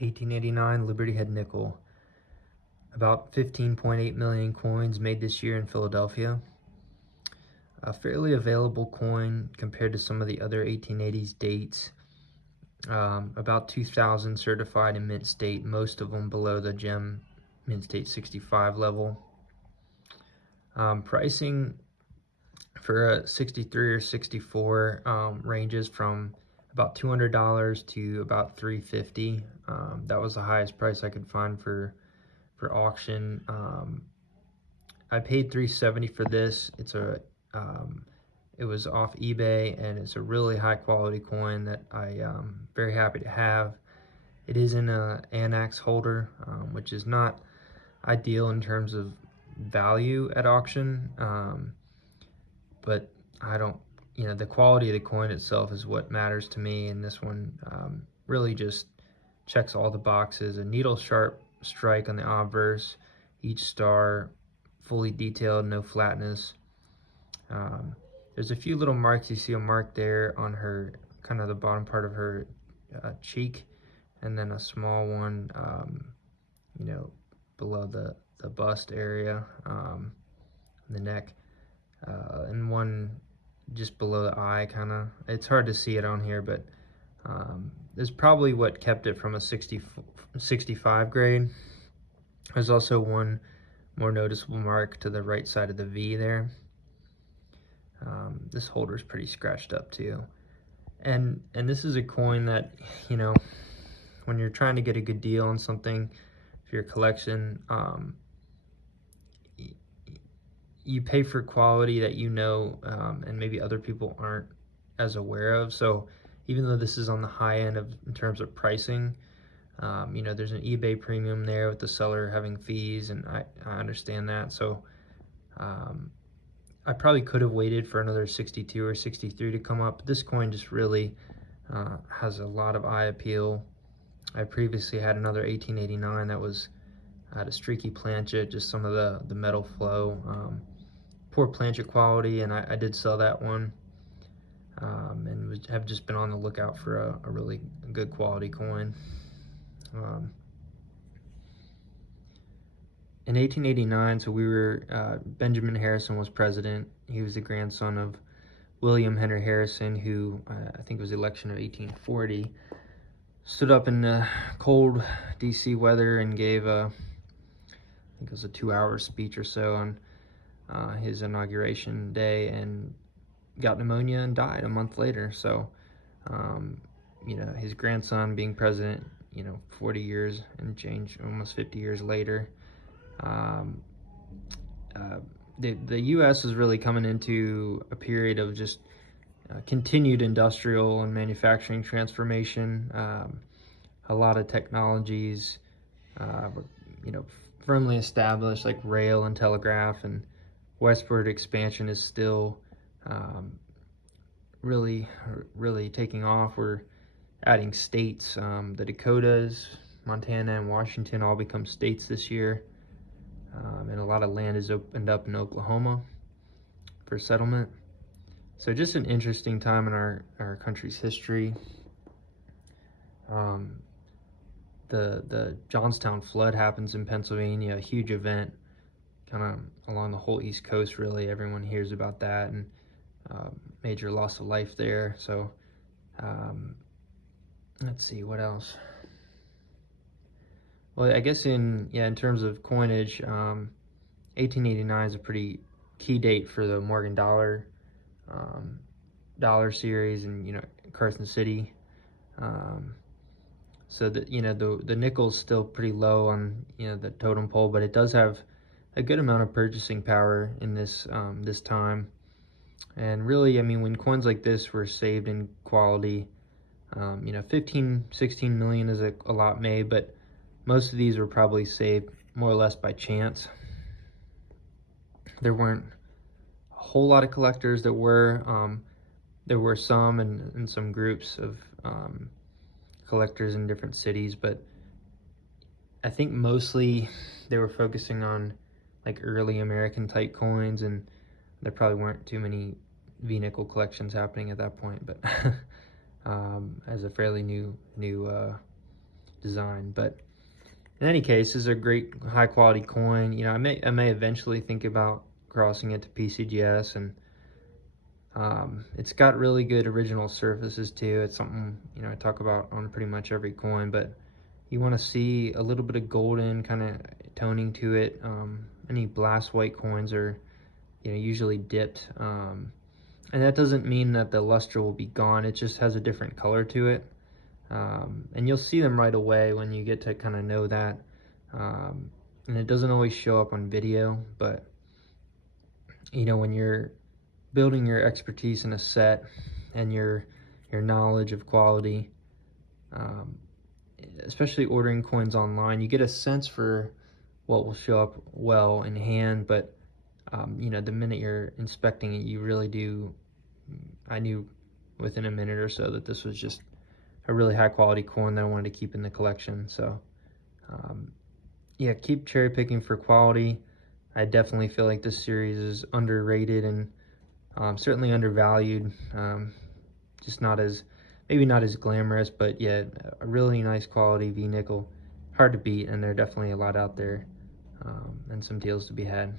1889 Liberty Head nickel. About 15.8 million coins made this year in Philadelphia. A fairly available coin compared to some of the other 1880s dates. About 2,000 certified in mint state, most of them below the gem mint state 65 level. Pricing for a 63 or 64 ranges from about $200 to about $350. That was the highest price I could find for auction. I paid $370 for this. It was off eBay, and it's a really high quality coin that I very happy to have. It is in a Anax holder, which is not ideal in terms of value at auction, but I don't, the quality of the coin itself is what matters to me, and this one really just checks all the boxes. A needle sharp strike on the obverse, each star fully detailed, no flatness. There's a few little marks. You see a mark there on her, kind of the bottom part of her cheek, and then a small one, below the bust area, the neck, and one just below the eye, kind of. It's hard to see it on here, but is probably what kept it from a 65 grade. There's also one more noticeable mark to the right side of the V there. This holder is pretty scratched up too. And this is a coin that, when you're trying to get a good deal on something for your collection, you pay for quality that and maybe other people aren't as aware of. So even though this is on the high end in terms of pricing, there's an eBay premium there with the seller having fees, and I understand that. So I probably could have waited for another 62 or 63 to come up. This coin just really has a lot of eye appeal. I previously had another 1889 that had a streaky planchet, just some of the metal flow. Poor planchet quality, and I did sell that one, and have just been on the lookout for a really good quality coin. In 1889, so Benjamin Harrison was president. He was the grandson of William Henry Harrison, who I think was the election of 1840. Stood up in the cold DC weather and gave I think it was a 2-hour speech or so on his inauguration day, and got pneumonia and died a month later. So, his grandson being president, 40 years and change, almost 50 years later. The U.S. is really coming into a period of just continued industrial and manufacturing transformation. A lot of technologies, firmly established, like rail and telegraph, and westward expansion is still really taking off. We're adding states. The Dakotas, Montana, and Washington all become states this year. And a lot of land is opened up in Oklahoma for settlement. So just an interesting time in our country's history. The Johnstown flood happens in Pennsylvania, a huge event, kind of along the whole East Coast, really. Everyone hears about that, and major loss of life there. So let's see, what else? Well, I guess in terms of coinage, 1889 is a pretty key date for the Morgan dollar series, and Carson City. So the nickel's still pretty low on the totem pole, but it does have a good amount of purchasing power in this time. And really, when coins like this were saved in quality, 15, 16 million is a lot made, but most of these were probably saved more or less by chance. There weren't a whole lot of collectors. There were some and some groups of collectors in different cities, but I think mostly they were focusing on like early American type coins, and there probably weren't too many V-nickel collections happening at that point. But as a fairly new design. But in any case, this is a great high quality coin. You know, I may eventually think about crossing it to PCGS, and it's got really good original surfaces too. It's something, you know, I talk about on pretty much every coin, but you want to see a little bit of golden kind of toning to it. Any blast white coins are, you know, usually dipped, and that doesn't mean that the luster will be gone. It just has a different color to it, and you'll see them right away when you get to kind of know that. And it doesn't always show up on video, but you know, when you're building your expertise in a set and your knowledge of quality, um, especially ordering coins online, you get a sense for what will show up well in hand. But you know, the minute you're inspecting it, you really do. I knew within a minute or so that this was just a really high quality coin that I wanted to keep in the collection. So yeah, keep cherry picking for quality. I definitely feel like this series is underrated and certainly undervalued. Just not as, maybe not as glamorous, but yeah, a really nice quality V nickel. Hard to beat, and there are definitely a lot out there, and some deals to be had.